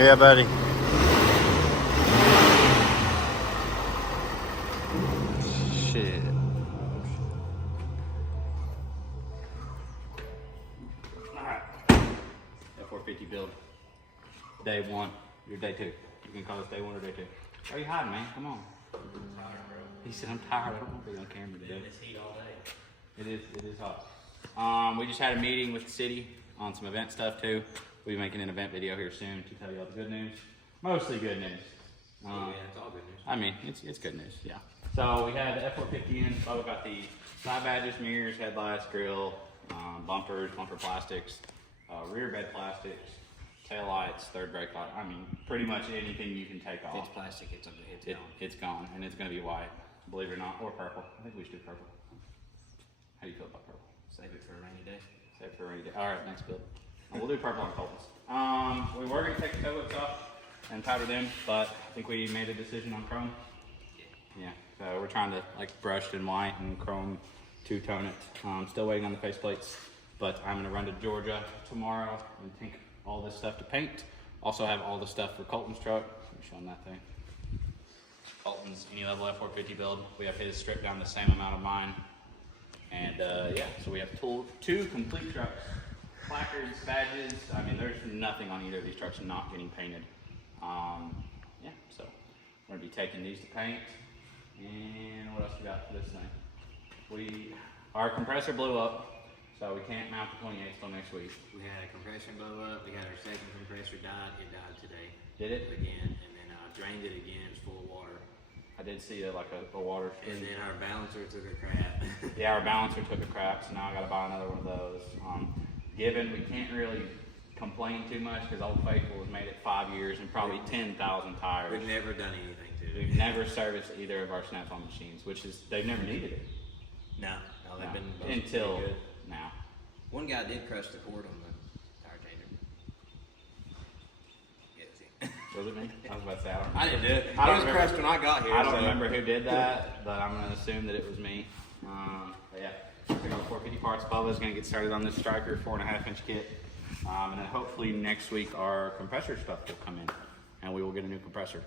Yeah, buddy. Shit. Alright. F450 build. Day one. You're day two. You can call us day one or day two. Why are you hiding, man? Come on. I'm tired, bro. He said, I'm tired. I don't want to be on camera today. Been in this heat all day. It is hot. We just had a meeting with the city on some event stuff too. We'll be making an event video here soon to tell you all the good news. Mostly good news. Yeah, it's all good news. I mean, it's good news, yeah. So we had the F450 in. Bubba got the side badges, mirrors, headlights, grill, bumpers, bumper plastics, rear bed plastics, tail lights, third brake light. I mean, pretty much anything you can take off. If it's plastic, it's gone. It's gone, and it's going to be white, believe it or not, or purple. I think we should do purple. How do you feel about purple? Save it for a rainy day. Save it for a rainy day. All right, next build. We'll do purple on Colton's. We were going to take the toe whips off and powder them, but I think we made a decision on chrome. Yeah, so we're trying to like brushed and white and chrome two-tone it. Still waiting on the faceplates, but I'm gonna run to Georgia tomorrow and take all this stuff to paint. Also have all the stuff for Colton's truck. Let me show him that thing. Colton's any level F450 build. We have his stripped down the same amount of mine. And yeah, so we have two complete trucks. Placards, badges, I mean, there's nothing on either of these trucks not getting painted. Yeah, so we're gonna be taking these to paint. And what else we got for this thing? Our compressor blew up, so we can't mount the 28s till next week. We had a compressor blow up. We had our second compressor died. It died today. Did it? Again, and then I drained it again. It was full of water. I did see like a water stream. And then our balancer took a crap. Yeah, our balancer took a crap, so now I gotta buy another one of those. Given we can't really complain too much because Old Faithful has made it 5 years and probably 10,000 tires. We've never done anything to it. We've never serviced either of our snap-on machines, which is, they've never needed it. No, they've been until good. now. One guy did crush the cord on the tire changer. Yeah, Was it me? I was about to say, I didn't do it. I don't It was crushed when I got here. I don't remember who did that, but I'm gonna assume that it was me. But yeah, pick up 450 parts. Bubba's gonna get started on this Stryker 4.5-inch kit. And then hopefully next week our compressor stuff will come in and we will get a new compressor.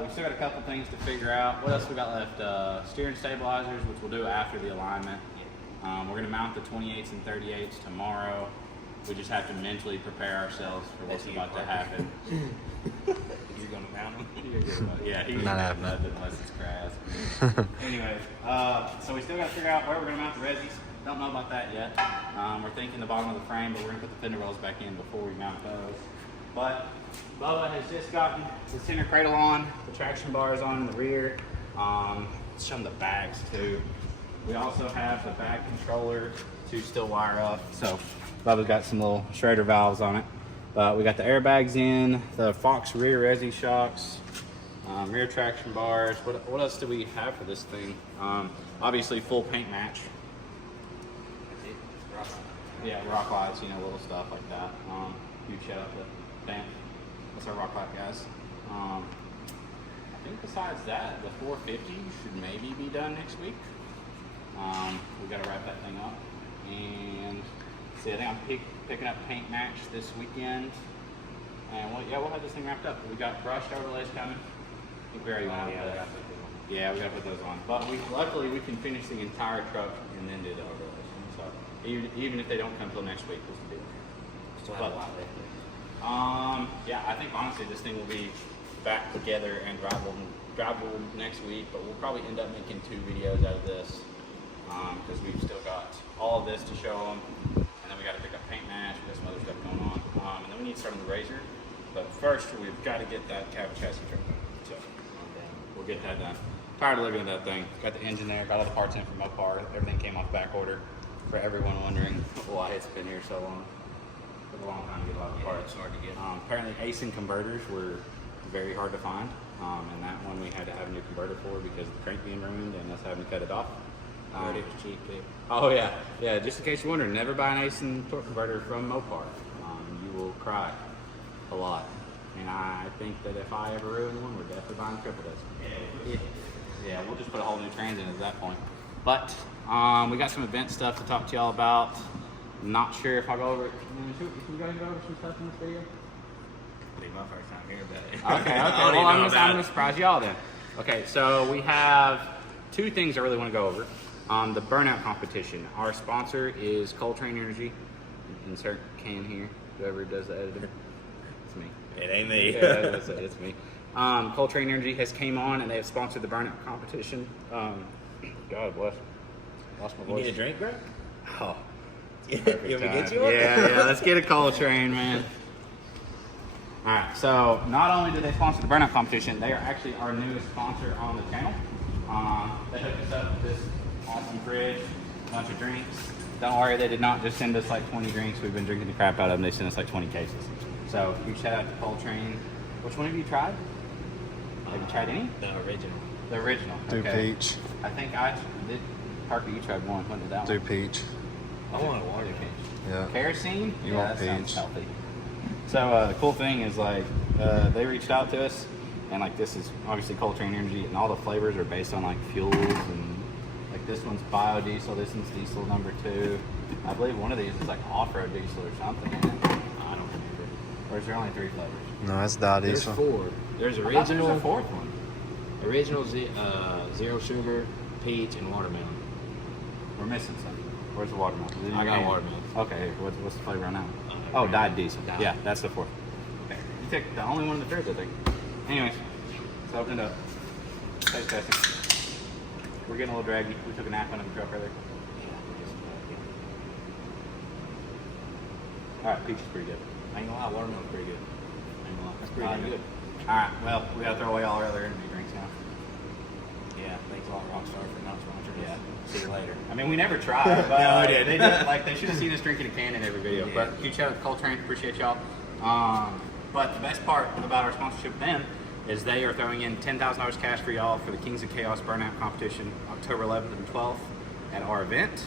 we've still got a couple things to figure out. What else we got left? Steering stabilizers, which we'll do after the alignment. We're going to mount the 28s and 38s tomorrow. We just have to mentally prepare ourselves for what's about to happen. Is he gonna mount him? Yeah, he's Not not happening. nothing unless it's grass. Anyways, so we still got to figure out where we're going to mount the resis. Don't know about that yet. We're thinking the bottom of the frame, but we're going to put the fender wells back in before we mount those. But Bubba has just gotten the center cradle on, the traction bars on in the rear. Show them the bags too. We also have the bag controller to still wire up. So Bubba's got some little Schrader valves on it. But we got the airbags in, the Fox rear resi shocks, rear traction bars. What else do we have for this thing? Obviously full paint match. That's it. Rock. Yeah, rock lights, you know, little stuff like that. Huge shout out to Dan. That's our rock light guys. I think besides that, the 450 should maybe be done next week. We got to wrap that thing up. And see, I think I'm picking up paint match this weekend. And we'll have this thing wrapped up. We got brushed overlays coming. I think we already went over that. Yeah, we got to put those on. But luckily we can finish the entire truck and then do the overlays. So even if they don't come till next week, we'll still do it. Still have a lot left. Yeah, I think honestly this thing will be back together and drivable next week, but we'll probably end up making 2 videos out of this because we've still got all of this to show them, and then we got to pick up paint match, we got some other stuff going on, and then we need to start on the Razor. But first, we've got to get that cab chassis truck done. So we'll get that done. Tired of looking at that thing. Got the engine there, got all the parts in from Mopar. Everything came off back order. For everyone wondering why it's been here so long. Took a long time to get a lot of parts. It's hard to get. Apparently ACEN converters were very hard to find, and that one we had to have a new converter for because of the crank being ruined and us having to cut it off. Heard it was cheap too. Oh yeah, just in case you're wondering, never buy an ACEN torque converter from Mopar. You will cry a lot. And I think that if I ever ruin one, we're definitely buying a triple disc. Yeah, we'll just put a whole new trans in at that point. But we got some event stuff to talk to y'all about. Not sure if I'll go over it. Should we go over some stuff in this video? It'll be my first time hearing about it. Okay. I don't Well, even I'm know gonna about surprise y'all then. Okay, so we have 2 things I really want to go over. The burnout competition. Our sponsor is Coltrane Energy. Insert can here. Whoever does the editing. It's me. It ain't me. Yeah, it's me. Coltrane Energy has came on and they have sponsored the burnout competition. God bless. Lost my You voice. need a drink, bro? Oh, You perfect want me to time. get you one? Yeah, let's get a Coltrane, man. All right, so not only do they sponsor the burnout competition, they are actually our newest sponsor on the channel. They hooked us up with this awesome fridge, a bunch of drinks. Don't worry, they did not just send us like 20 drinks. We've been drinking the crap out of them. They sent us like 20 cases. So huge shout out to Coltrane. Which one have you tried? Have you tried any? The original. The original. Do Okay. peach. I think I did. Parker, you tried one. What did that Do one? peach. I want a water can. Yeah. Kerosene? You Yeah, want that sounds peach. healthy. So the cool thing is like they reached out to us, and like this is obviously Coltrane Energy, and all the flavors are based on like fuels, and like this one's biodiesel, this one's diesel number 2. I believe one of these is like off-road diesel or something. I don't remember. Or is there only 3 flavors? No, it's There's diesel. 4. There's I thought there was a original, 4th one. original zero sugar, peach, and watermelon. We're missing something. Where's the watermelon? Is it in I your got hand? watermelon. Okay, here, what's the flavor on that one? Uh, Oh, dyed diesel. Dyed. Yeah, that's the 4th. Okay. You picked the only one in the fridge, I think. Anyways, let's open it up. Taste testing. We're getting a little draggy. We took a nap under the truck earlier. Alright, peach is pretty good. I ain't gonna lie, watermelon's pretty good. I ain't gonna lie. That's Pretty pretty good. good. Alright, well, we gotta throw away all our other energy drinks now. Yeah, thanks a lot, Rockstar, for not sponsoring Yeah. us. See you later. I mean, we never tried, but No, we didn't. They did, like they should have seen us drinking a can in every video. Yeah. But huge shout out to Coltrane, appreciate y'all. But the best part about our sponsorship with them is they are throwing in $10,000 cash for y'all for the Kings of Chaos Burnout competition, October 11th and 12th at our event.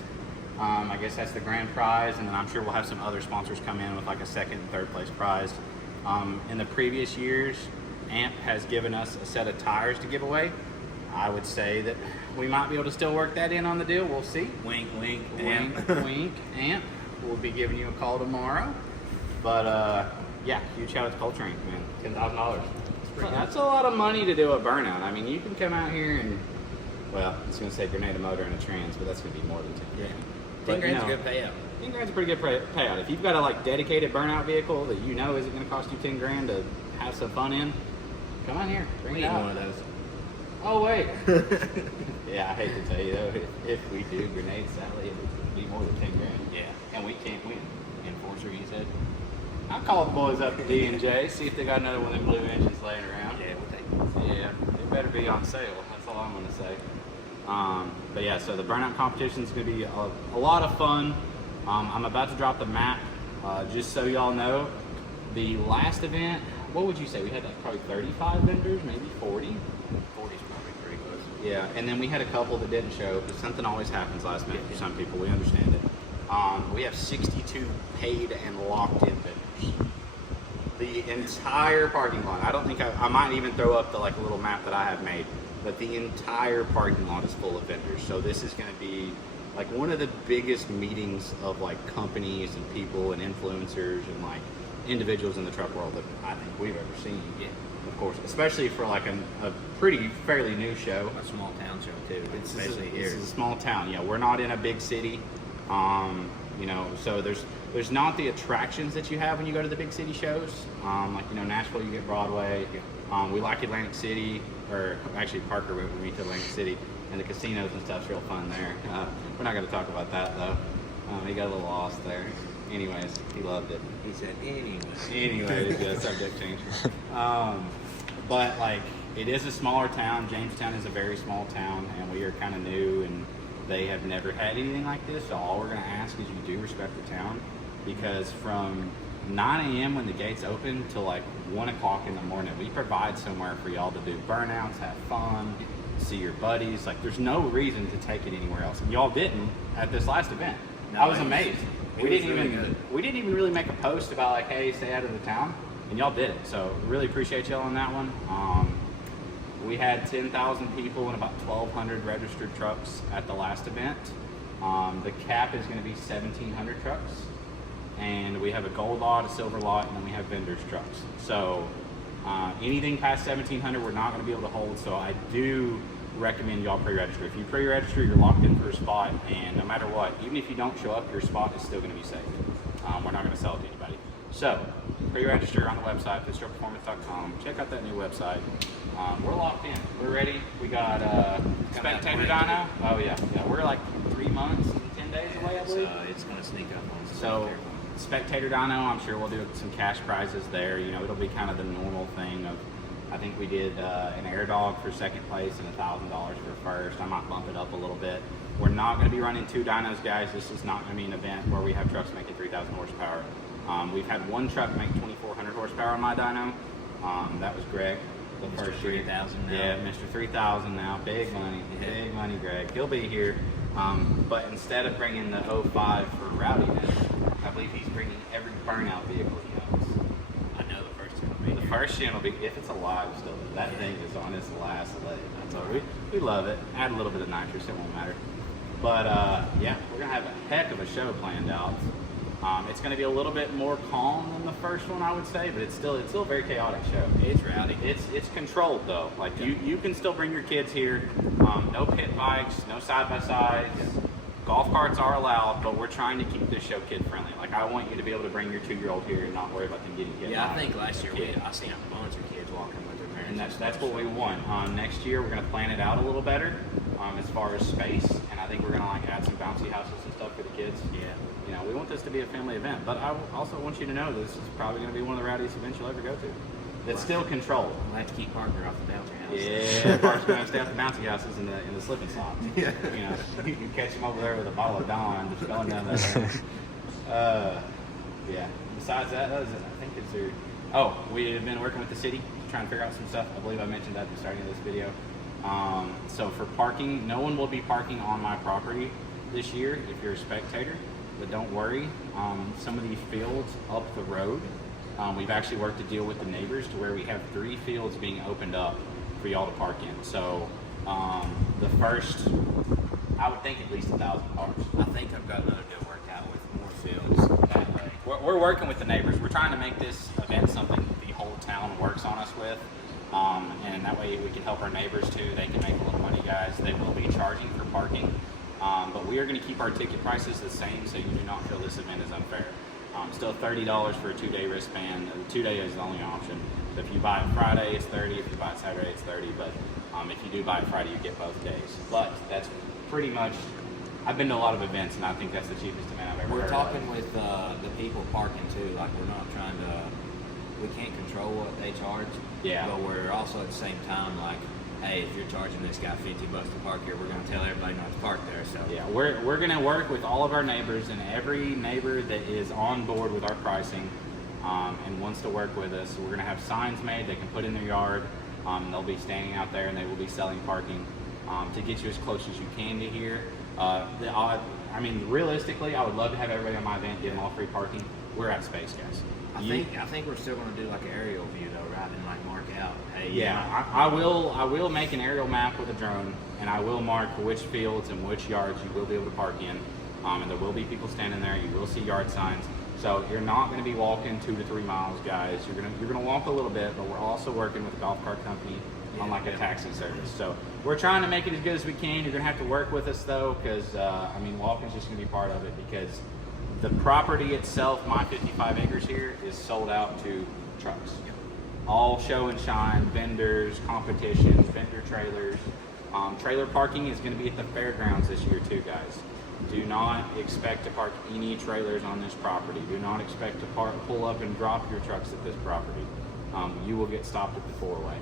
I guess that's the grand prize, and then I'm sure we'll have some other sponsors come in with like a 2nd and 3rd place prize. In the previous years, AMP has given us a set of tires to give away. I would say that we might be able to still work that in on the deal. We'll see. Wink, wink, Wink, wink, AMP. We'll be giving you a call tomorrow. But yeah, huge shout out to Coltrane, man. $10,000. It's That's a lot of money to do a burnout. I mean, you can come out here and, well, it's going to say grenade a motor and a trans, but that's going to be more than 10 grand. 10 grand's a good payout. 10 grand's a pretty good payout. If you've got a dedicated burnout vehicle that you know isn't going to cost you 10 grand to have some fun in, come on here. Bring it out. One of those. Oh, wait. Yeah, I hate to tell you, though, if we do grenade Sally, it would be more than 10 grand. Yeah. And we can't win. Enforcer, you said? I'll call the boys up to D&J, see if they got another one of them blue engines laying around. Yeah, we'll take it. Yeah, they better be on sale. That's all I'm going to say. But yeah, so the burnout competition is going to be a lot of fun. I'm about to drop the map, just so y'all know. The last event, what would you say? We had like probably 35 vendors, maybe 40. 40's probably pretty close. Yeah, and then we had a couple that didn't show because something always happens last minute for some people. We understand it. We have 62 paid and locked in vendors. The entire parking lot. I don't think I might even throw up the little map that I have made, but the entire parking lot is full of vendors. So this is going to be like one of the biggest meetings of companies and people and influencers and individuals in the truck world that I think we've ever seen. Yeah, of course, especially for a fairly new show. A small town show too, especially here. This is a small town. Yeah, we're not in a big city. So there's not the attractions that you have when you go to the big city shows. Nashville, you get Broadway. We like Atlantic City, or actually Parker went with me to Atlantic City, and the casinos and stuff's real fun there. We're not going to talk about that though. He got a little lost there. Anyways, he loved it. He said, anyways, yeah, subject change. But it is a smaller town. Jamestown is a very small town, and we are kind of new, and they have never had anything like this. So all we're going to ask is you do respect the town, because from 9 a.m. when the gates open till 1 o'clock in the morning, we provide somewhere for y'all to do burnouts, have fun, see your buddies. There's no reason to take it anywhere else, and y'all didn't at this last event. I was amazed. We didn't even really make a post about hey, stay out of the town, and y'all did it. So really appreciate y'all on that one. We had 10,000 people and about 1,200 registered trucks at the last event. The cap is going to be 1,700 trucks, and we have a gold lot, a silver lot, and then we have vendors trucks. So anything past 1,700 we're not going to be able to hold. So I do recommend y'all pre-register. If you pre-register, you're locked in for a spot, and no matter what, even if you don't show up, your spot is still going to be saved. We're not going to sell it to anybody. So pre-register on the website, pitstropperformance.com. Check out that new website. We're locked in. We're ready. We got Spectator Dyno. Oh yeah. We're 3 months and 10 days away, I believe. It's going to sneak up on us. So Spectator Dyno, I'm sure we'll do some cash prizes there. It'll be kind of the normal thing of, I think we did an air dog for second place and $1,000 for first. I might bump it up a little bit. We're not going to be running 2 dynos, guys. This is not going to be an event where we have trucks making 3,000 horsepower. We've had one truck make 2,400 horsepower on my dyno. That was Greg. The first year. 3,000 now. Yeah, Mr. 3,000 now. Big money. Big money, Greg. He'll be here. But instead of bringing the 05 for rowdiness, I believe he's bringing every burnout vehicle he owns. I know the first one will be The first gen will be, if it's alive still, that thing is on its last leg. So we love it. Add a little bit of nitrous, it won't matter. But yeah, we're going to have a heck of a show planned out. It's going to be a little bit more calm than the first one, I would say, but it's still a very chaotic show. It's rowdy. It's controlled though. You can still bring your kids here. No pit bikes, no side-by-sides. Golf carts are allowed, but we're trying to keep this show kid friendly. I want you to be able to bring your 2-year-old here and not worry about them getting hit. Yeah, I think last year I seen a bunch of kids walking with their parents. And that's what we want. Next year we're going to plan it out a little better as far as space, and I think we're going to add some bouncy houses and stuff for the kids. Yeah. We want this to be a family event, but I also want you to know this is probably going to be one of the rowdiest events you'll ever go to. It's still controlled. We'll have to keep Parker off the bouncy house. Yeah, Parker's going to stay off the bouncy houses in the slipping slots. Yeah. You can catch him over there with a bottle of Dawn just going down that. Yeah. Besides that, I think it's there. Oh, we have been working with the city trying to figure out some stuff. I believe I mentioned that at the starting of this video. So for parking, no one will be parking on my property this year if you're a spectator. But don't worry, some of these fields up the road, we've actually worked a deal with the neighbors to where we have 3 fields being opened up for y'all to park in. So the first, I would think at least 1,000 cars. I think I've got another deal worked out with more fields that way. We're working with the neighbors. We're trying to make this event something the whole town works on us with. and that way we can help our neighbors too. They can make a little money, guys. They will be charging for parking, but we are going to keep our ticket prices the same, so you do not feel this event is unfair. Still $30 for a 2-day wristband. 2 day is the only option. So if you buy it Friday, it's 30. If you buy it Saturday, it's 30. But if you do buy it Friday, you get both days. But that's pretty much. I've been to a lot of events, and I think that's the cheapest event I've ever heard We're talking of. with the people parking too. Like, we're not trying to. We can't control what they charge. Yeah. But we're also at the same time like, hey, if you're charging this guy $50 to park here, we're going to tell everybody not to park there. So yeah, we're going to work with all of our neighbors, and every neighbor that is on board with our pricing and wants to work with us. We're going to have signs made they can put in their yard. They'll be standing out there, and they will be selling parking to get you as close as you can to here. I mean, realistically, I would love to have everybody on my event get them all free parking. We're out of space, guys. I think we're still going to do like an aerial view though, right? And like mark out. Hey, yeah, I will make an aerial map with a drone, and I will mark which fields and which yards you will be able to park in. And there will be people standing there. You will see yard signs. So you're not going to be walking 2 to 3 miles, guys. You're gonna walk a little bit, but we're also working with a golf cart company on like a taxi service. So we're trying to make it as good as we can. You're gonna have to work with us though, because I mean, walking's just gonna be part of it, because the property itself, my 55 acres here, is sold out to trucks. All show and shine, vendors, competitions, vendor trailers. Trailer parking is going to be at the fairgrounds this year too, guys. Do not expect to park any trailers on this property. Do not expect to pull up and drop your trucks at this property. You will get stopped at the 4-way.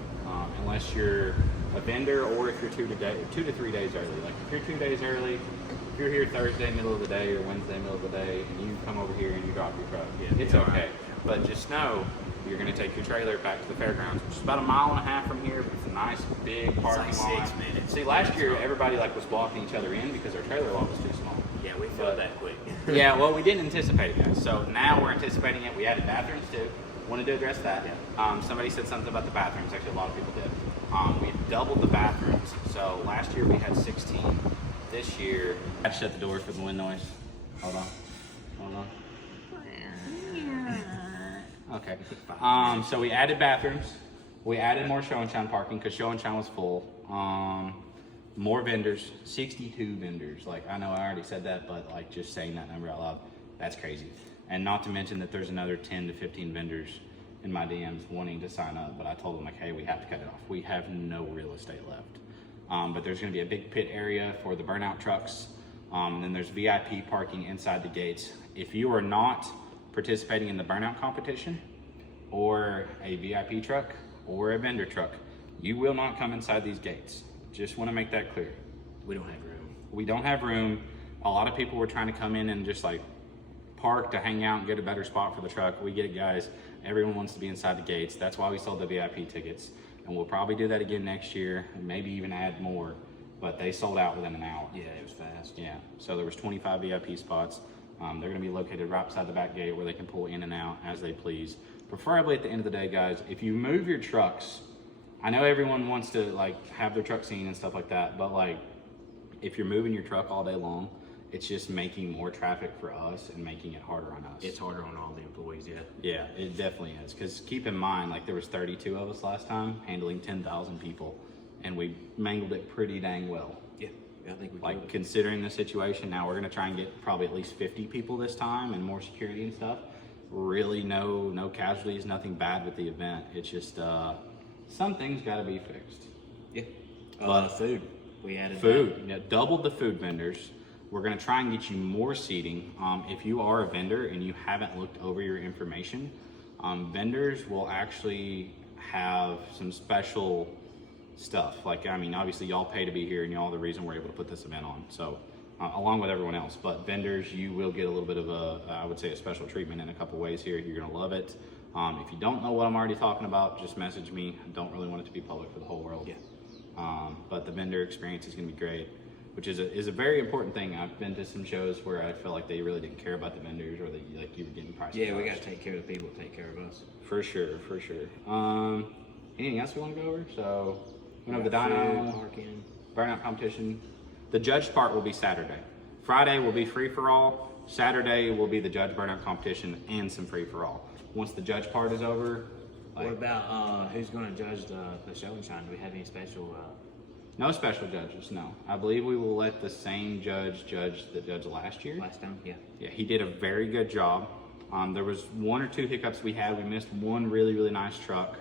Unless you're a vendor, or if you're 2 to 3 days early. Like if you're 2 days early, if you're here Thursday middle of the day or Wednesday middle of the day, and you come over here and you drop your truck, it's okay. Right. But just know you're going to take your trailer back to the fairgrounds, which is about 1.5 miles from here, but it's a nice big parking lot. 6 minutes. See, last year everybody was blocking each other in because our trailer lot was too small. Yeah, we filled that quick. Yeah, well, we didn't anticipate it, guys. So now we're anticipating it. We added bathrooms too. Wanted to address that. Yeah. Somebody said something about the bathrooms. Actually, a lot of people did. We doubled the bathrooms. So last year we had 16. This year, I shut the door for the wind noise. Hold on. Okay. So we added bathrooms. We added more show and shine parking because show and shine was full. More vendors, 62 vendors. Like, I know I already said that, but like just saying that number out loud, that's crazy. And not to mention that there's another 10 to 15 vendors in my DMs wanting to sign up, but I told them like, hey, we have to cut it off. We have no real estate left. But there's going to be a big pit area for the burnout trucks. And then there's VIP parking inside the gates. If you are not participating in the burnout competition, or a VIP truck, or a vendor truck, you will not come inside these gates. Just want to make that clear. We don't have room. We don't have room. A lot of people were trying to come in and just like park to hang out and get a better spot for the truck. We get it, guys. Everyone wants to be inside the gates. That's why we sold the VIP tickets. And we'll probably do that again next year, and maybe even add more. But they sold out within an hour. Yeah, it was fast. Yeah, so there was 25 VIP spots. They're gonna be located right beside the back gate where they can pull in and out as they please. Preferably at the end of the day, guys, if you move your trucks, I know everyone wants to like have their truck seen and stuff like that, but like if you're moving your truck all day long, it's just making more traffic for us and making it harder on us. It's harder on all the employees, yeah. Yeah, it definitely is. Because keep in mind, like there was 32 of us last time handling 10,000 people, and we mangled it pretty dang well. Yeah, I think we like considering the situation, now we're gonna try and get probably at least 50 people this time and more security and stuff. Really no casualties, nothing bad with the event. It's just some things gotta be fixed. Yeah. Food. We added food. Yeah, doubled the food vendors. We're gonna try and get you more seating. If you are a vendor and you haven't looked over your information, vendors will actually have some special stuff. Like, I mean, obviously y'all pay to be here and y'all are the reason we're able to put this event on. So, along with everyone else, but vendors, you will get a little bit of I would say a special treatment in a couple ways here. You're gonna love it. If you don't know what I'm already talking about, just message me. I don't really want it to be public for the whole world. Yeah. But the vendor experience is gonna be great, which is a very important thing. I've been to some shows where I felt like they really didn't care about the vendors, or that like you were getting priced. Yeah, we gotta take care of the people that take care of us. For sure. Anything else we want to go over? So we have the dyno, parking, burnout competition. The judge part will be Saturday. Friday will be free for all. Saturday will be the judge burnout competition and some free for all. Once the judge part is over, Like, What about who's going to judge the show and shine? Do we have any special? No special judges, no. I believe we will let the same judge that judged last year. Last time, yeah. Yeah, he did a very good job. There was 1 or 2 hiccups we had. We missed one really, really nice truck.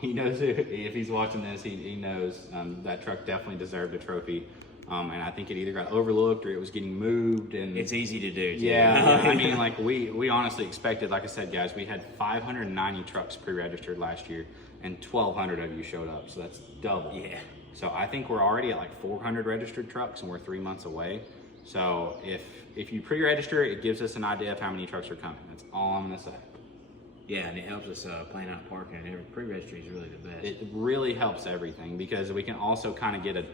He knows if he's watching this, he knows that truck definitely deserved a trophy. And I think it either got overlooked or it was getting moved. And It's easy to do. Too. yeah, I mean, like we honestly expected, like I said, guys, we had 590 trucks pre-registered last year, and 1,200 of you showed up. So that's double. Yeah. So I think we're already at like 400 registered trucks, and we're 3 months away. So if you pre-register, it gives us an idea of how many trucks are coming. That's all I'm gonna say. Yeah, and it helps us plan out parking, and every pre-registry is really the best. It really helps everything because we can also kind of get a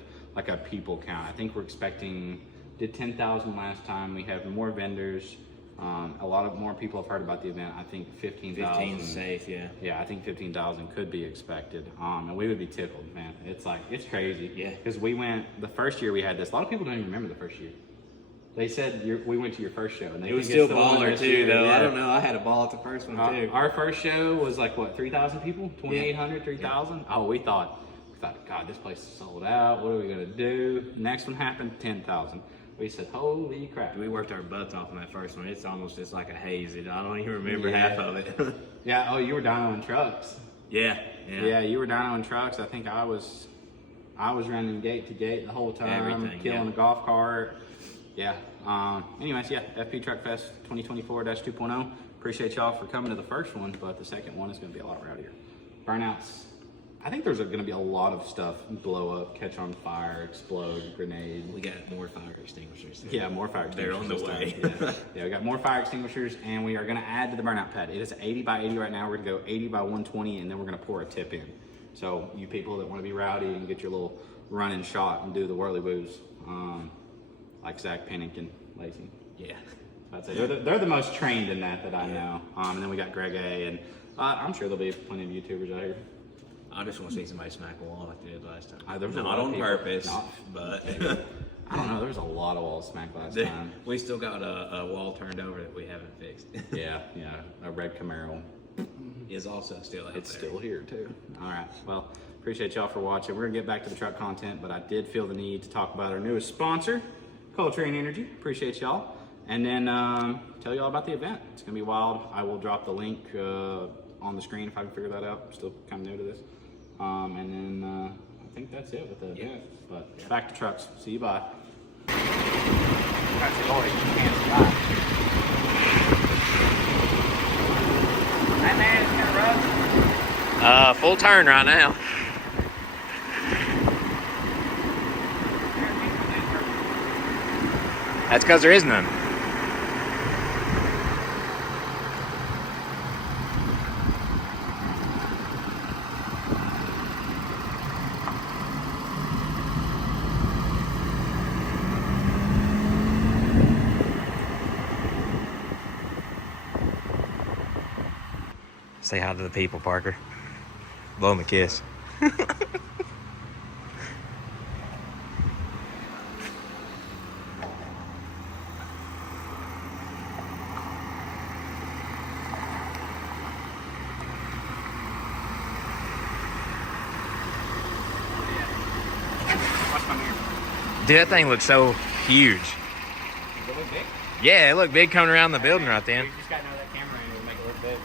people count. I think we're expecting, did 10,000 last time. We have more vendors. A lot of more people have heard about the event. I think 15,000. 15 safe, yeah. Yeah, I think 15,000 could be expected. And we would be tickled, man. It's crazy. Yeah. Because we went, the first year we had this, a lot of people don't even remember the first year. They said we went to your first show. And they It was think it's still the one baller this too, year. though. Yeah. I don't know. I had a ball at the first one too. Our first show was like what, 3,000 people? 2,800, 3,000? Oh, we thought, God, this place is sold out. What are we gonna do? Next one happened, 10,000. We said, holy crap. We worked our butts off on that first one. It's almost just like a haze. I don't even remember Yeah. half of it. Yeah. Oh, you were dynoing trucks. Yeah. Yeah, you were dynoing trucks. I think I was running gate to gate the whole time, Everything, killing yeah. a golf cart. Yeah. Anyways, yeah, FP Truckfest 2024-2.0. Appreciate y'all for coming to the first one, but the second one is going to be a lot rowdier. Burnouts. I think there's going to be a lot of stuff blow up, catch on fire, explode, grenade. We got more fire extinguishers. Yeah, more fire extinguishers. They're on the way. Yeah, we got more fire extinguishers, and we are going to add to the burnout pad. It is 80 by 80 right now. We're going to go 80 by 120, and then we're going to pour a tip in. So you people that want to be rowdy and get your little running shot and do the whirly boos, like Zach Pinnick and Lacey. Yeah. I'd say they're the most trained in that I know. And then we got Greg A, and I'm sure there'll be plenty of YouTubers out here. I just want to see somebody smack a wall like they did last time. There was a Not lot of on people. purpose, Not- but I don't know. There was a lot of walls smacked last time. we still got a wall turned over that we haven't fixed. Yeah, a red Camaro. Is also still out It's there. still here too. All right. Well, appreciate y'all for watching. We're gonna get back to the truck content, but I did feel the need to talk about our newest sponsor, Coltrane Energy. Appreciate y'all. And then tell y'all about the event. It's gonna be wild. I will drop the link on the screen if I can figure that out. I'm still kind of new to this. And then I think that's it with the event. But back to trucks. See you. Bye. Hey man, it's gonna run. Full turn right now. That's because there is none. Say hi to the people, Parker. Blow him a kiss. Dude, that thing looks so huge. Does it look big? Yeah, it looked big coming around the building right then. You just gotta know that camera angle to make it look big.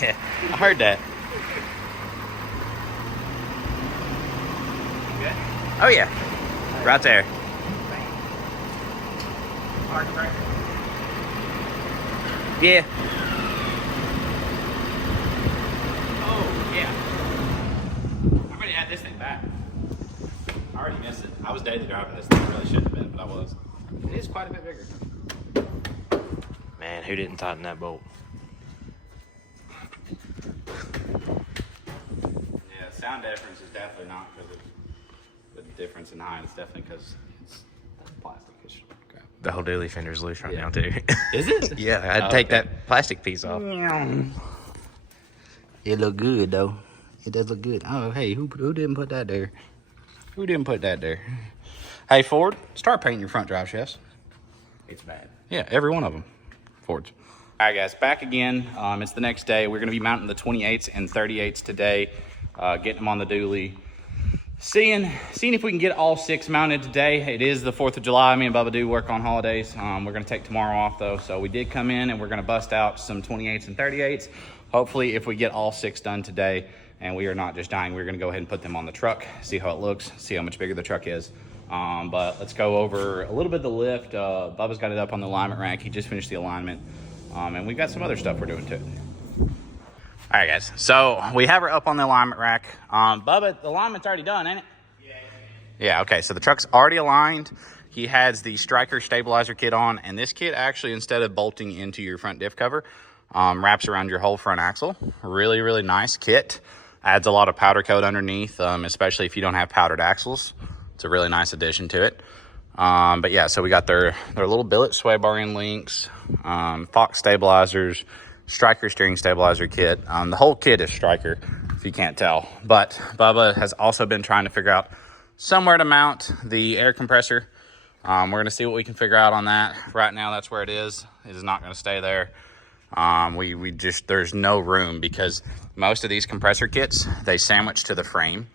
Yeah, I heard that. Good? Oh yeah, right there. Park break. Yeah. Oh, yeah. I'm ready to add this thing back. I already missed it. I was daily driving this thing. I really shouldn't have been, but I was. It is quite a bit bigger. Man, who didn't tighten that bolt? Yeah, sound difference is definitely not because of the difference in height. It's definitely because it's plastic. It's crap. The whole dually fender's loose right Yeah. now too. Is it? Yeah, I had to take that plastic piece off. It look good though. It does look good. Oh, hey, who didn't put that there? Who didn't put that there? Hey, Ford, start painting your front drive shafts. It's bad. Yeah, every one of them. Fords. All right, guys, back again. It's the next day. We're going to be mounting the 28s and 38s today, getting them on the dually. Seeing if we can get all 6 mounted today. It is the 4th of July. Me and Bubba do work on holidays. We're going to take tomorrow off, though. So we did come in, and we're going to bust out some 28s and 38s. Hopefully, if we get all 6 done today, and we are not just dying, we're going to go ahead and put them on the truck, see how it looks, see how much bigger the truck is. But let's go over a little bit of the lift. Bubba's got it up on the alignment rack. He just finished the alignment. And we've got some other stuff we're doing too. All right, guys. So we have her up on the alignment rack. Bubba, the alignment's already done, ain't it? Yeah, okay. So the truck's already aligned. He has the Stryker stabilizer kit on. And this kit actually, instead of bolting into your front diff cover, wraps around your whole front axle. Really, really nice kit. Adds a lot of powder coat underneath, especially if you don't have powdered axles. It's a really nice addition to it. But yeah, so we got their little billet sway bar end links, Fox stabilizers, Stryker steering stabilizer kit. The whole kit is Stryker, if you can't tell. But Bubba has also been trying to figure out somewhere to mount the air compressor. We're going to see what we can figure out on that. Right now, that's where it is. It is not going to stay there. There's no room because most of these compressor kits, they sandwich to the frame.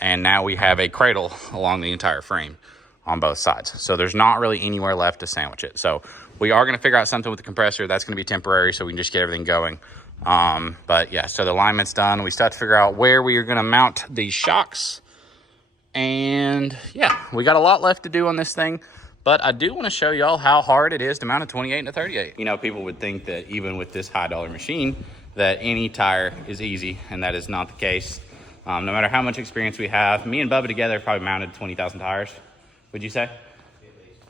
And now we have a cradle along the entire frame on both sides. So there's not really anywhere left to sandwich it. So we are going to figure out something with the compressor. That's going to be temporary so we can just get everything going. But yeah, so the alignment's done. We still have to figure out where we are going to mount these shocks. And yeah, we got a lot left to do on this thing. But I do want to show y'all how hard it is to mount a 28 and a 38. You know, people would think that even with this high dollar machine, that any tire is easy. And that is not the case. No matter how much experience we have, me and Bubba together have probably mounted 20,000 tires. Would you say? At least.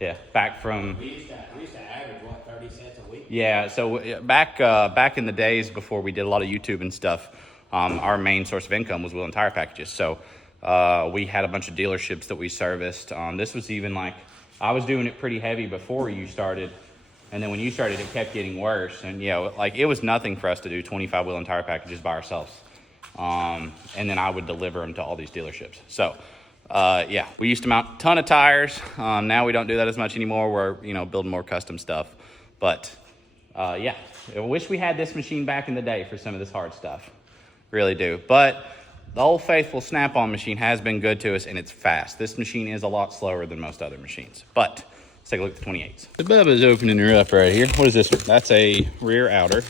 Yeah, back from... We used to average, what, 30 sets a week? Yeah, so back in the days before we did a lot of YouTube and stuff, our main source of income was wheel and tire packages. So we had a bunch of dealerships that we serviced. This was even like, I was doing it pretty heavy before you started. And then when you started, it kept getting worse. And, you know, like it was nothing for us to do 25 wheel and tire packages by ourselves. And then I would deliver them to all these dealerships. So... yeah, we used to mount a ton of tires. Now we don't do that as much anymore. We're, you know, building more custom stuff. But, yeah, I wish we had this machine back in the day for some of this hard stuff. Really do. But the old faithful Snap-on machine has been good to us, and it's fast. This machine is a lot slower than most other machines. But let's take a look at the 28s. The Bubba's opening her up right here. What is this? That's a rear outer.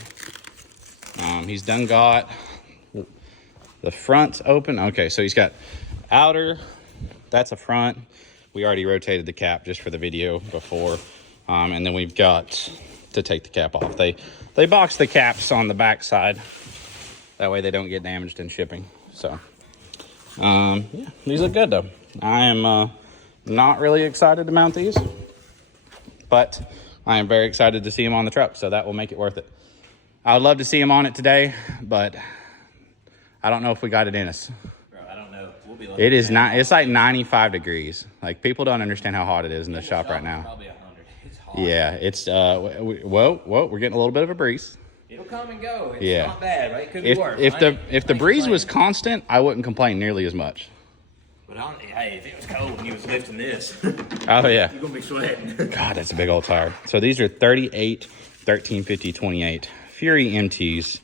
He's done got the front's open. Okay, so he's got outer. That's a front. We already rotated the cap just for the video before. And then we've got to take the cap off. They box the caps on the back side. That way they don't get damaged in shipping. So, yeah, these look good though. I am not really excited to mount these. But I am very excited to see them on the truck. So that will make it worth it. I would love to see them on it today. But I don't know if we got it in us. It is not. It's like 95 degrees. Like people don't understand how hot it is in the shop right now. Probably 100. It's hot. Yeah, it's whoa, we're getting a little bit of a breeze. It'll come and go. It's not bad, right? It could be worse. If the breeze was constant, I wouldn't complain nearly as much. But hey, if it was cold and you was lifting this, oh yeah, you're gonna be sweating. God, that's a big old tire. So these are 38, 1350, 28 Fury MTs.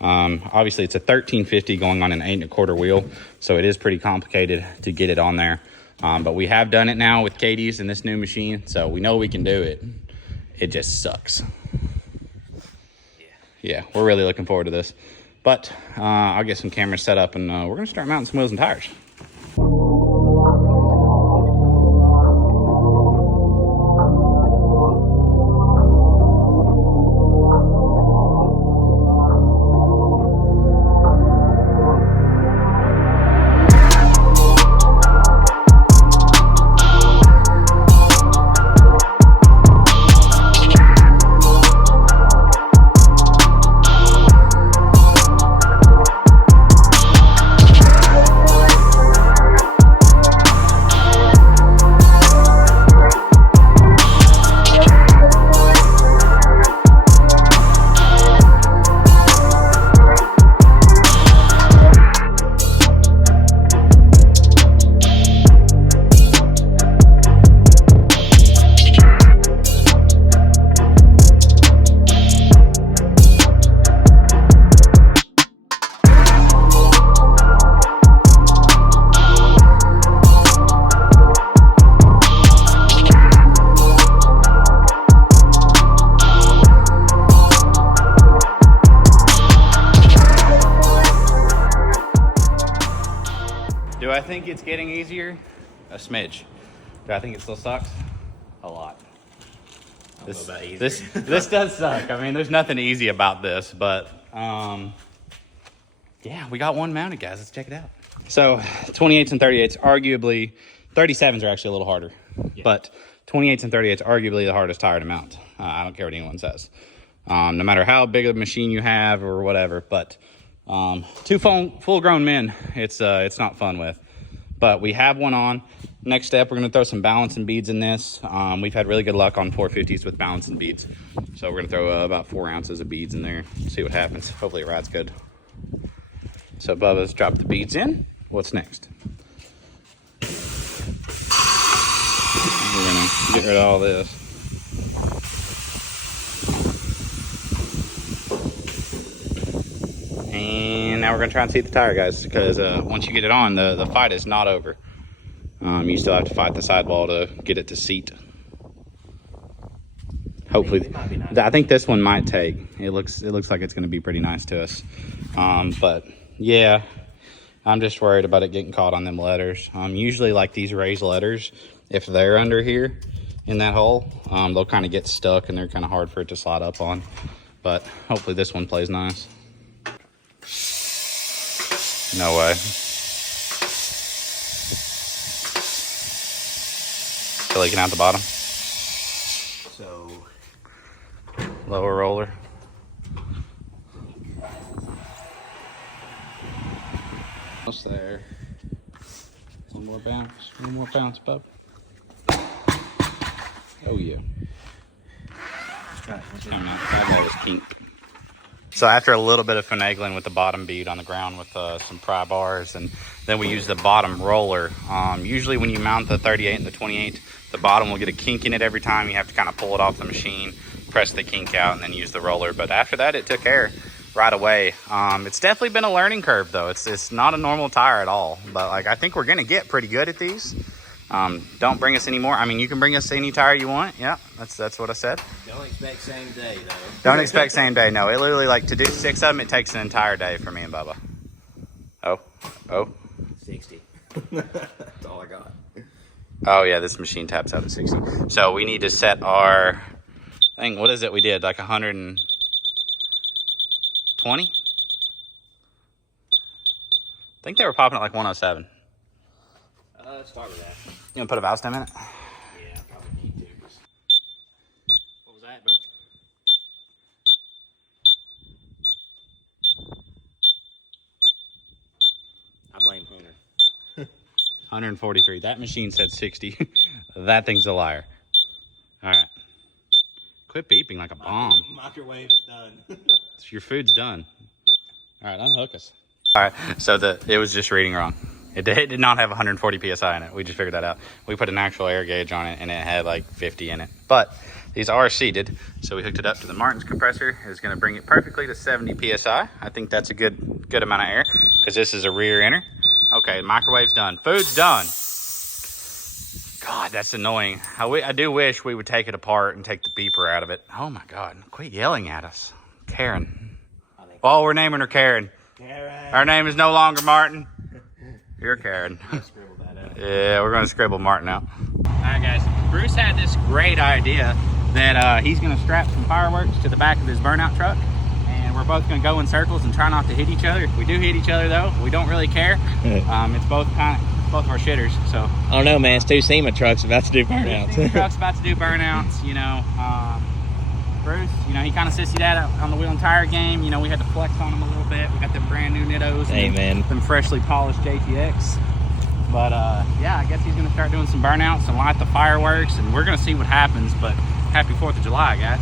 Obviously it's a 1350 going on an 8 1/4 wheel, so it is pretty complicated to get it on there. But we have done it now with Katie's and this new machine, so we know we can do it. It just sucks. Yeah, we're really looking forward to this. But I'll get some cameras set up and we're gonna start mounting some wheels and tires. I think it's getting easier? A smidge. Do I think it still sucks? A lot. This does suck. I mean, there's nothing easy about this, but yeah, we got one mounted, guys. Let's check it out. So 28s and 38s, arguably, 37s are actually a little harder, but 28s and 38s arguably the hardest tire to mount. I don't care what anyone says. No matter how big of a machine you have or whatever, but two full-grown men, it's not fun with. But we have one on. Next step, we're going to throw some balance and beads in this. We've had really good luck on 450s with balance and beads. So we're going to throw about 4 ounces of beads in there, see what happens. Hopefully it rides good. So Bubba's dropped the beads in. What's next? We're going to get rid of all this. And now we're going to try and seat the tire, guys, because once you get it on, the fight is not over. You still have to fight the sidewall to get it to seat. Hopefully, I think this one might take. It looks like it's going to be pretty nice to us. But yeah, I'm just worried about it getting caught on them letters. Usually like these raised letters, if they're under here in that hole, they'll kind of get stuck and they're kind of hard for it to slide up on. But hopefully this one plays nice. No way. Still leaking out the bottom. So lower roller. Almost there. One more bounce. One more bounce, bub. Oh yeah. I'm not. That was kink. So after a little bit of finagling with the bottom bead on the ground with some pry bars, and then we use the bottom roller. Usually when you mount the 38 and the 28, the bottom will get a kink in it every time. You have to kind of pull it off the machine, press the kink out, and then use the roller. But after that, it took care right away. It's definitely been a learning curve, though. It's not a normal tire at all. But like I think we're gonna get pretty good at these. Don't bring us any more. I mean, you can bring us any tire you want. Yeah, that's what I said. don't expect same day though. Don't expect same day. No, it literally, like, to do 6 of them, it takes an entire day for me and Bubba. Oh. 60. That's all I got. Oh yeah, this machine taps out at 60. So we need to set our thing. What is it we did? Like 120? I think they were popping at like 107. Let's start with that. You gonna put a valve stem in it? Yeah, I probably need to. What was that, bro? I blame Hunter. 143. That machine said 60. That thing's a liar. All right. Quit beeping like a bomb. Microwave is done. Your food's done. All right, unhook us. All right, so it was just reading wrong. It did not have 140 PSI in it. We just figured that out. We put an actual air gauge on it, and it had like 50 in it. But these are seated, so we hooked it up to the Martin's compressor. It's going to bring it perfectly to 70 PSI. I think that's a good amount of air, because this is a rear inner. Okay, microwave's done. Food's done. God, that's annoying. I do wish we would take it apart and take the beeper out of it. Oh my God, quit yelling at us. Karen. Oh, we're naming her Karen. Karen. Our name is no longer Martin. You're Karen. Scribble that out. Yeah, we're going to scribble Martin out. All right, guys. Bruce had this great idea that he's going to strap some fireworks to the back of his burnout truck, and we're both going to go in circles and try not to hit each other. If we do hit each other, though, we don't really care. It's both of our shitters, so. I don't know, man. It's 2 SEMA trucks about to do burnouts. SEMA trucks about to do burnouts, you know. Bruce, you know, he kind of sissy that out on the wheel and tire game. You know, we had to flex on him a little bit. We got them brand new Nittos. Hey, man. Them freshly polished JTX. But, yeah, I guess he's going to start doing some burnouts and light the fireworks, and we're going to see what happens. But happy 4th of July, guys.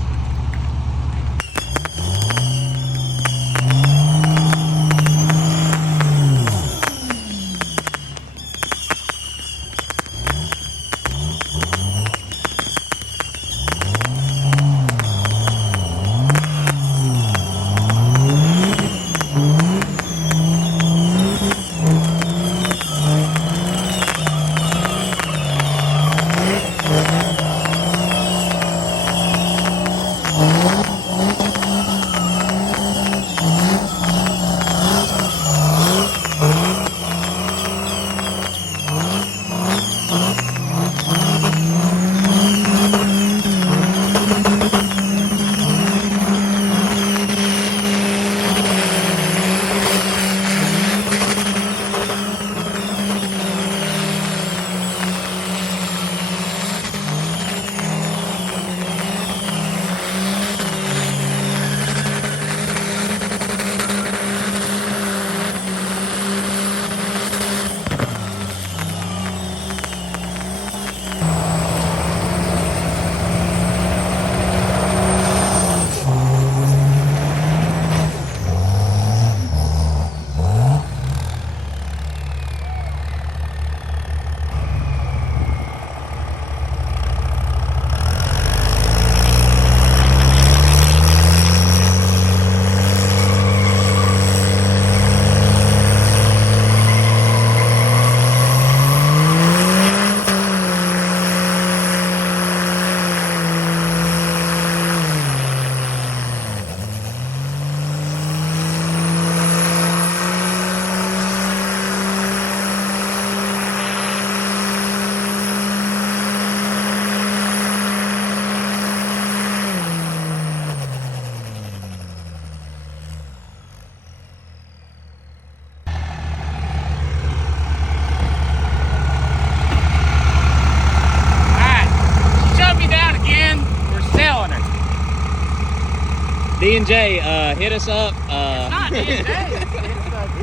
D&J, hit us up. It's not D&J. It's a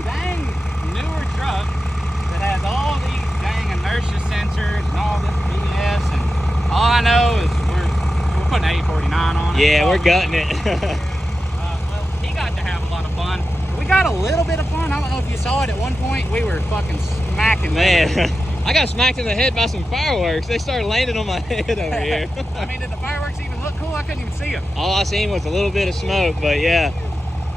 dang newer truck that has all these dang inertia sensors and all this BS. And all I know is we're putting 849 on it. Yeah, we're gutting it. Well, he got to have a lot of fun. We got a little bit of fun. I don't know if you saw it at one point. We were fucking smacking. Man, I got smacked in the head by some fireworks. They started landing on my head over here. I mean, did the fireworks even look cool? I couldn't even see them. All I seen was a little bit of smoke, but yeah,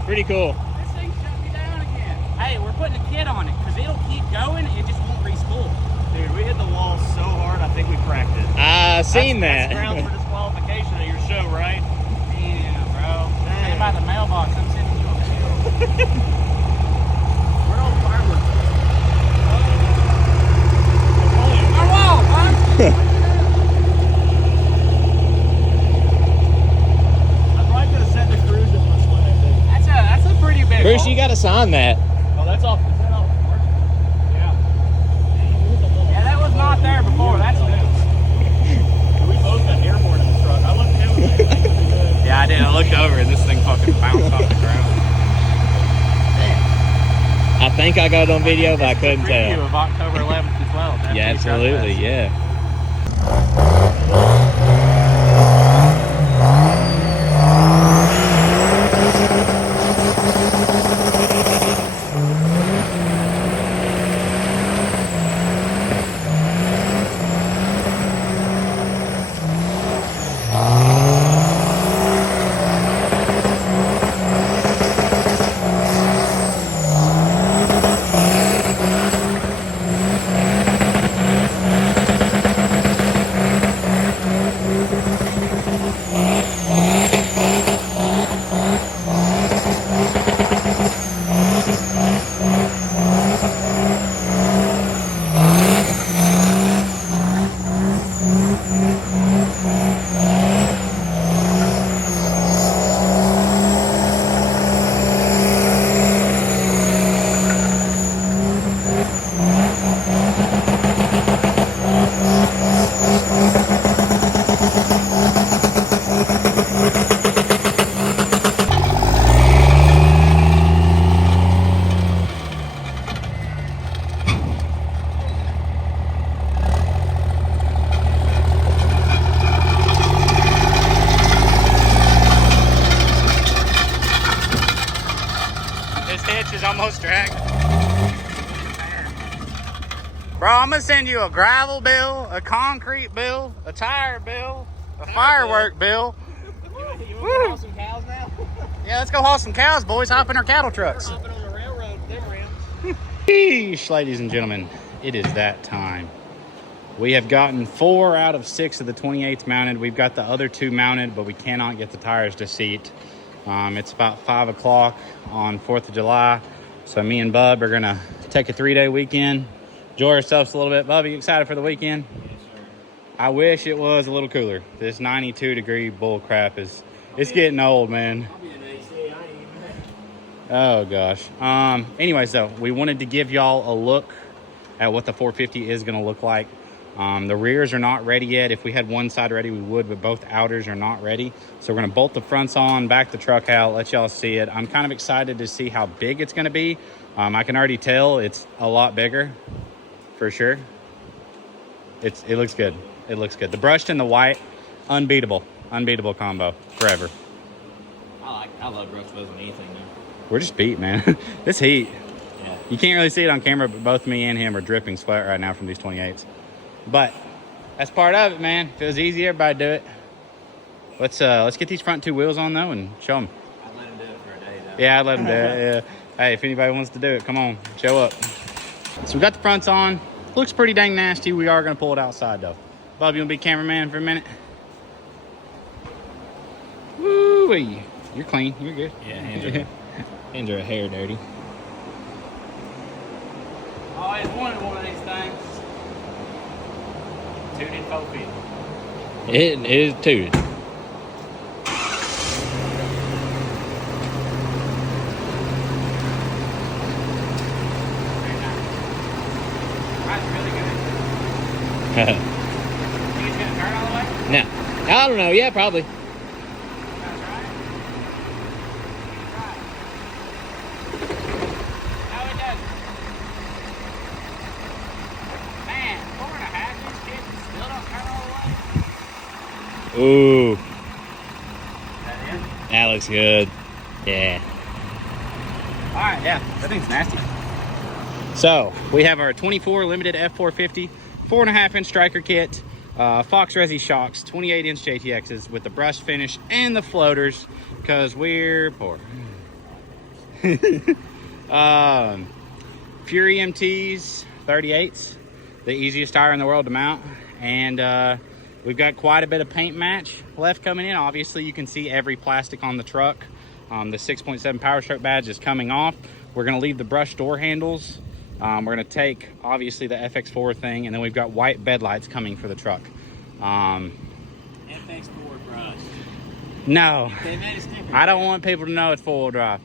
pretty cool. This thing shut me down again. Hey, we're putting a kit on it because it'll keep going. It just won't re-spool. Dude, we hit the wall so hard, I think we cracked it. I seen That's that. grounds for disqualification at your show, right? Damn, bro. Think about the mailbox. I'm sending you a bill. Where are all the fireworks? Our wall, huh? I probably could have set the cruise if my sweat, I think. That's a pretty big Bruce, wall. you got to sign that. Oh, that's off. Is that off the mark? Yeah. Yeah, that was not there before. That's new. We both got airborne in this truck. I looked at him and said, "Thanks for good." Yeah, I did. I looked over and this thing fucking bounced off the ground. I think I got it on video, but I couldn't Preview tell. of October 11th and 12th. Yeah, absolutely, yeah. Almost dragged. Bro, I'm gonna send you a gravel bill, a concrete bill, a tire bill, a firework bill. You want to haul some cows now? Yeah, let's go haul some cows, boys. Hop in our cattle trucks. Hopping on the railroad, them rims. Sheesh, ladies and gentlemen, it is that time. We have gotten 4 out of 6 of the 28s mounted. We've got the other 2 mounted, but we cannot get the tires to seat. It's about 5 o'clock on 4th of July. So me and Bub are gonna take a 3-day weekend, enjoy ourselves a little bit. Bub, you excited for the weekend? Yes, sir. I wish it was a little cooler. This 92-degree bull crap it's getting old, man. I'll be in AC. I ain't even. Oh gosh. Anyways, though, we wanted to give y'all a look at what the 450 is gonna look like. The rears are not ready yet. If we had one side ready, we would, but both outers are not ready. So we're gonna bolt the fronts on, back the truck out, let y'all see it. I'm kind of excited to see how big it's gonna be. I can already tell it's a lot bigger, for sure. It looks good. It looks good. The brushed and the white, unbeatable combo, forever. I love brush wheels on anything now. We're just beat, man. This heat. Yeah. You can't really see it on camera, but both me and him are dripping sweat right now from these 28s. But that's part of it, man. If it was easy, everybody do it. Let's get these front 2 wheels on though and show them. I'd let him do it for a day though. Yeah, I'd let them do it. Yeah. Hey, if anybody wants to do it, come on, show up. So we got the fronts on. Looks pretty dang nasty. We are gonna pull it outside though. Bub, you wanna be cameraman for a minute? Woo-wee. You're clean. You're good. Yeah, hands are a hair dirty. I always wanted one of these things. Tooted 450. It is tooted. Very nice. That's really good. Think it's gonna turn all the way? Now, I don't know. Yeah, probably. That's right. Ooh, That in? that looks good. Yeah. All right, yeah, that thing's nasty. So we have our 24 limited F450, 4.5-inch Stryker kit, Fox Resi shocks, 28-inch JTXs with the brushed finish and the floaters, because we're poor. Fury MTs, 38s, the easiest tire in the world to mount, and we've got quite a bit of paint match left coming in. Obviously, you can see every plastic on the truck. The 6.7 Power Stroke badge is coming off. We're going to leave the brushed door handles. We're going to take, obviously, the FX4 thing, and then we've got white bed lights coming for the truck. FX4 brush. No, They made a sticker. I don't want people to know it's four-wheel drive.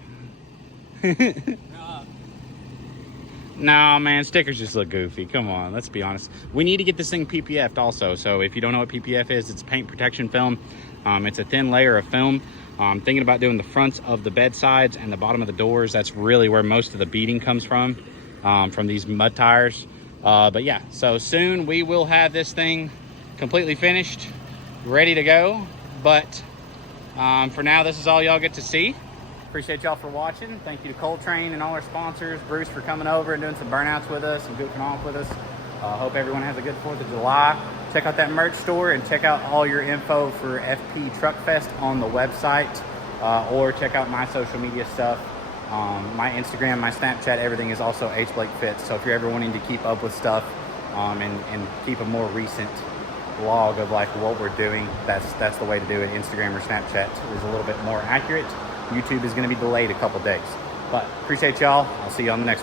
No, man, stickers just look goofy. Come on, let's be honest. We need to get this thing PPF'd also. So if you don't know what PPF is, it's paint protection film. It's a thin layer of film. Thinking about doing the fronts of the bed sides and the bottom of the doors. That's really where most of the beating comes from these mud tires. But yeah, so soon we will have this thing completely finished, ready to go. But for now, this is all y'all get to see. Appreciate y'all for watching. Thank you to Coltrane and all our sponsors. Bruce for coming over and doing some burnouts with us and goofing off with us. Hope everyone has a good 4th of July. Check out that merch store and check out all your info for FP Truckfest on the website, or check out my social media stuff. My Instagram, my Snapchat, everything is also HBlakeFits. So if you're ever wanting to keep up with stuff and keep a more recent log of like what we're doing, that's the way to do it. Instagram or Snapchat is a little bit more accurate. YouTube is going to be delayed a couple days. But appreciate y'all. I'll see you on the next one.